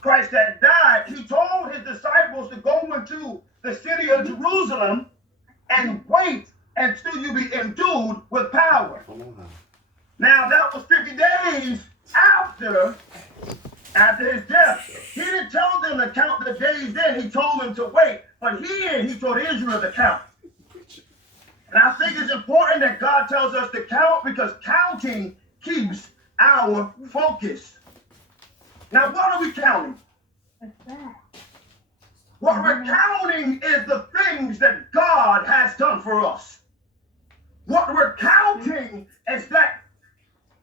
Christ had died, he told his disciples to go into the city of Jerusalem and wait until you be endued with power. Now that was 50 days after his death. He didn't tell them to count the days then, he told them to wait. But here he told Israel to count. And I think it's important that God tells us to count because counting keeps our focus. Now, what are we counting? What we're counting is the things that God has done for us. What we're counting is that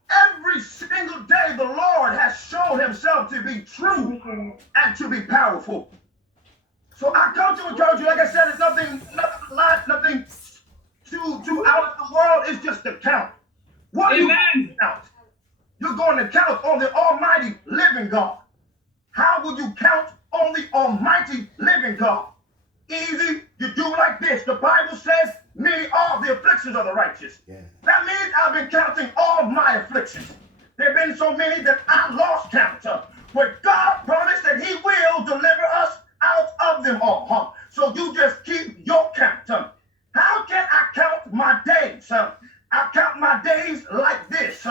every single day the Lord has shown himself to be true and to be powerful. So I come to encourage you, like I said, it's nothing too out of the world. It's just a count. What do you count? You're going to count on the almighty living God. How will you count on the almighty living God? Easy. You do like this. The Bible says, many are the afflictions of the righteous. Yeah. That means I've been counting all my afflictions. There have been so many that I lost count of. But God promised that he will deliver us out of them all. So you just keep your count. How can I count my days? I count my days like this.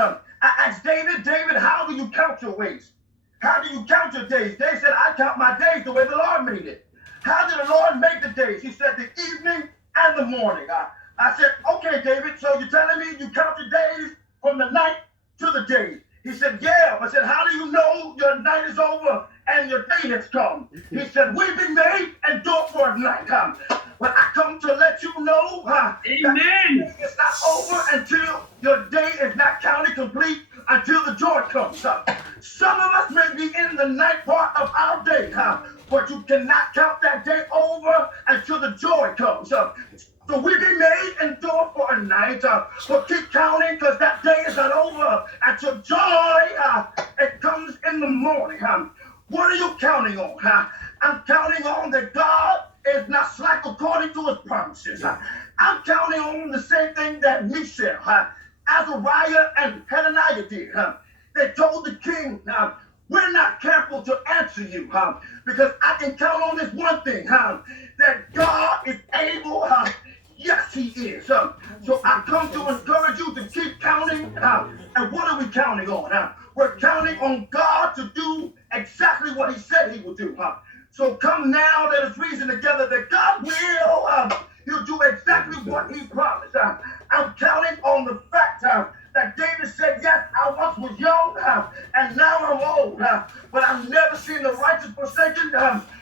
I asked David, how do you count your ways? How do you count your days? David said, I count my days the way the Lord made it. How did the Lord make the days? He said, the evening and the morning. I said, okay, David, so you're telling me you count your days from the night to the day? He said, yeah. I said, how do you know your night is over and your day has come? He said, weeping may endure for a night. But I come to let you know that it's not over until your day is not counted complete, until the joy comes. Some of us may be in the night part of our day, but you cannot count that day over until the joy comes. So weeping may endure for a night, but keep counting because that day is not over until joy it comes in the morning. What are you counting on? I'm counting on that God is not slack according to his promises. I'm counting on the same thing that Mishael, Azariah, and Hananiah did. They told the king, we're not careful to answer you because I can count on this one thing, that God is able. Yes, he is. So I come to encourage you to keep counting. And what are we counting on? We're counting on God to do exactly what he said he would do. So come now, let us reason together that God will, he'll do exactly what he promised. I'm counting on the fact that David said, yes, I once was young, and now I'm old, but I've never seen the righteous forsaken,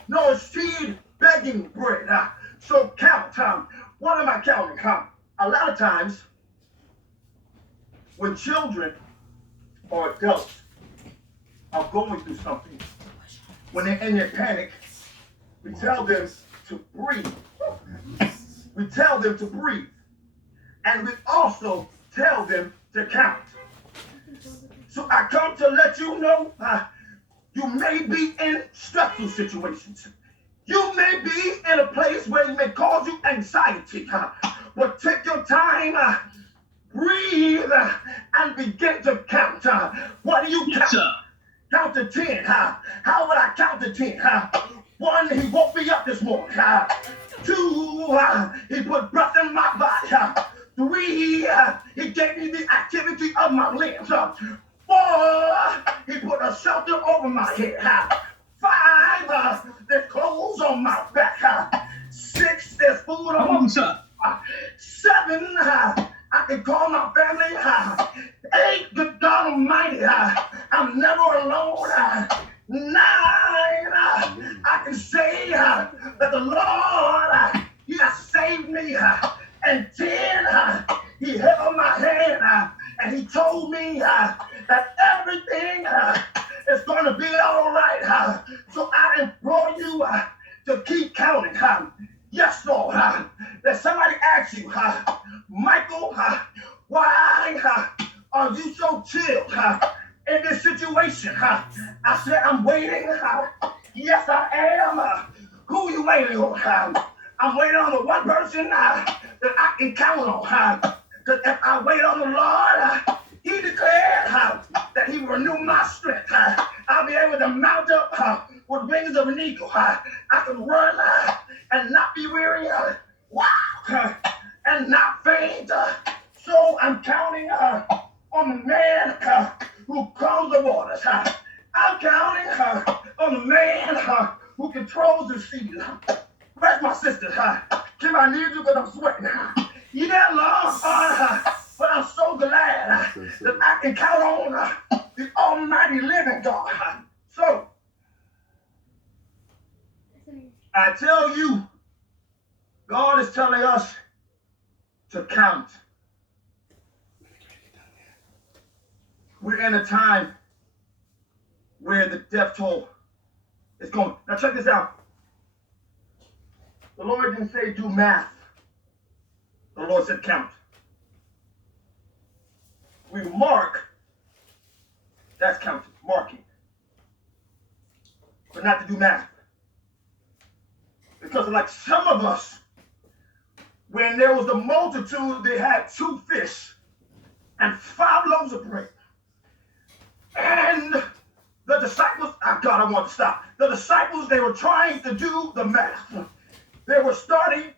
nor a seed begging bread. So count. What am I counting? A lot of times, when children or adults are going through something, when they're in their panic, we tell them to breathe. We tell them to breathe. And we also tell them to count. So I come to let you know, you may be in stressful situations. You may be in a place where it may cause you anxiety. But take your time, breathe, and begin to count. What do you count? Count to 10. How would I count to 10? 1, he woke me up this morning. 2, he put breath in my body. 3, he gave me the activity of my limbs. 4, he put a shelter over my head. 5, there's clothes on my back. 6, there's food on my back. 7, I can call my family. 8, good God Almighty, I'm never alone. 9, I can say that the Lord, he has saved me. And 10, he held my hand and he told me that everything is going to be all right. So I implore you to keep counting. Yes, Lord. That somebody asks you, Michael, why are you so chilled in this situation? I said, I'm waiting. Yes, I am. Who are you waiting on? I'm waiting on the one person that I can count on. Because if I wait on the Lord, He declared that he will renew my strength. I'll be able to mount up with wings of an eagle. I can run and not be weary. Wow. And not faint. So I'm counting on the man who calms the waters. I'm counting on the man who controls the sea. Where's my sister? Kim, I need you because I'm sweating. You there, Lord? But I'm so glad that I can count on the almighty living God. So, I tell you, God is telling us to count. We're in a time where the death toll is going. Now check this out. The Lord didn't say do math. The Lord said count. We mark, that's counting, marking. But not to do math. Because like some of us, when there was a multitude, they had 2 fish and 5 loaves of bread. And the disciples, God, I want to stop. The disciples, they were trying to do the math. They were starting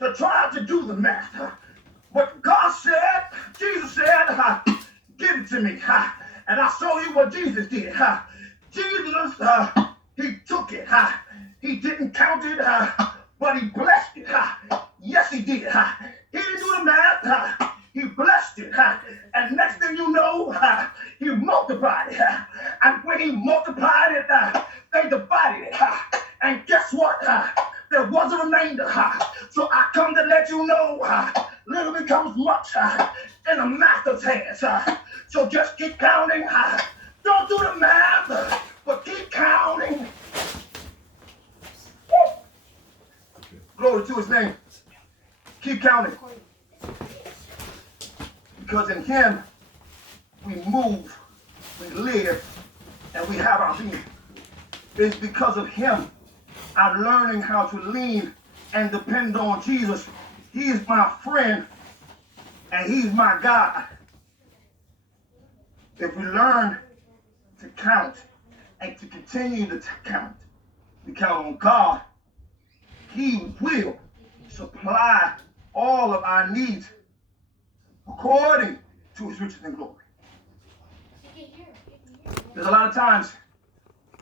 to try to do the math. But God said, Jesus said, give it to me. And I'll show you what Jesus did. Jesus, he took it. He didn't count it, but he blessed it. Yes, he did. He didn't do the math. He blessed it. And next thing you know, he multiplied it. And when he multiplied it, they divided it. And guess what? There was a remainder. So I come to let you know, little becomes much in the master's hands. So just keep counting. Don't do the math, but keep counting. Glory to his name. Keep counting. Because in him, we move, we live, and we have our being. It's because of him I'm learning how to lean and depend on Jesus. He is my friend, and he's my God. If we learn to count and to continue to count, we count on God, he will supply all of our needs according to his riches and glory. There's a lot of times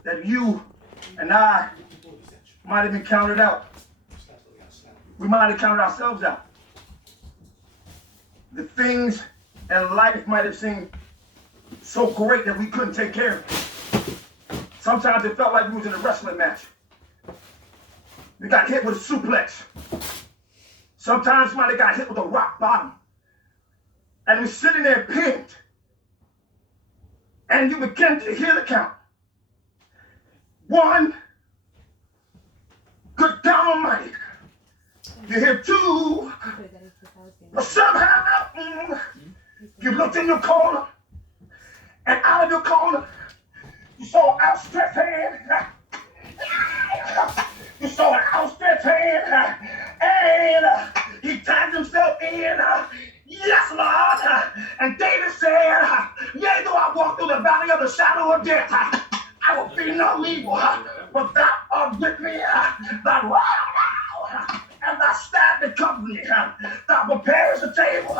that you and I might have been counted out. We might have counted ourselves out. The things in life might have seemed so great that we couldn't take care of it. Sometimes it felt like we was in a wrestling match. We got hit with a suplex. Sometimes somebody got hit with a rock bottom. And we're sitting there pinned. And you begin to hear the count. 1, good God Almighty. You hear 2, but somehow you looked in your corner, and out of your corner, you saw an outstretched hand. You saw an outstretched hand, and he tagged himself in. Yes, Lord. And David said, yea, though I walk through the valley of the shadow of death, I will fear no evil, but thou art with me. Thy rod and thy staff that comfort me. Thou preparest a table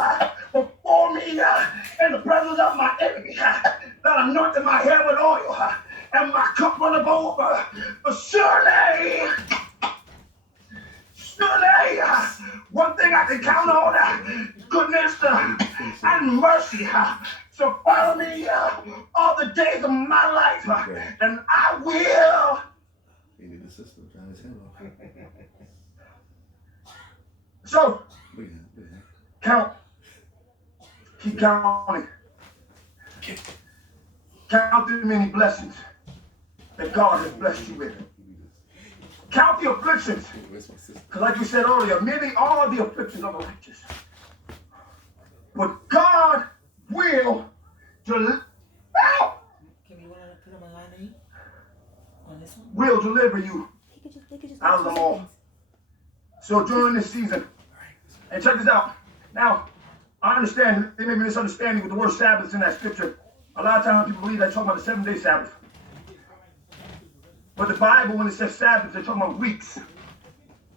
before me in the presence of my enemy. Thou anointed my head with oil, and my cup runneth over. But surely, one thing I can count on, goodness and mercy. So follow me all the days of my life, and I will. He need the system, turn his hand off. So, count. Keep counting. Count the many blessings that God has blessed you with. Count the afflictions. Because like you said earlier, many are the afflictions of the righteous. But God will deliver. Will deliver you out of them all. So during this season, and check this out. Now, I understand there may be misunderstanding with the word Sabbath in that scripture. A lot of times people believe they're talking about the 7-day Sabbath. But the Bible, when it says Sabbath, they're talking about weeks.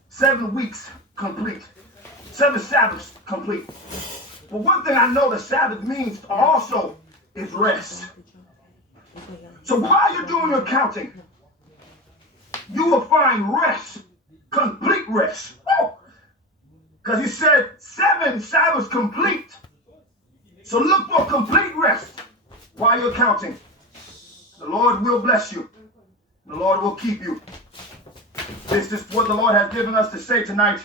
7 weeks complete. 7 Sabbaths complete. But one thing I know the Sabbath means also is rest. So while you're doing your counting, you will find rest, complete rest. Oh, because he said 7 Sabbaths complete. So look for complete rest while you're counting. The Lord will bless you. The Lord will keep you. This is what the Lord has given us to say tonight.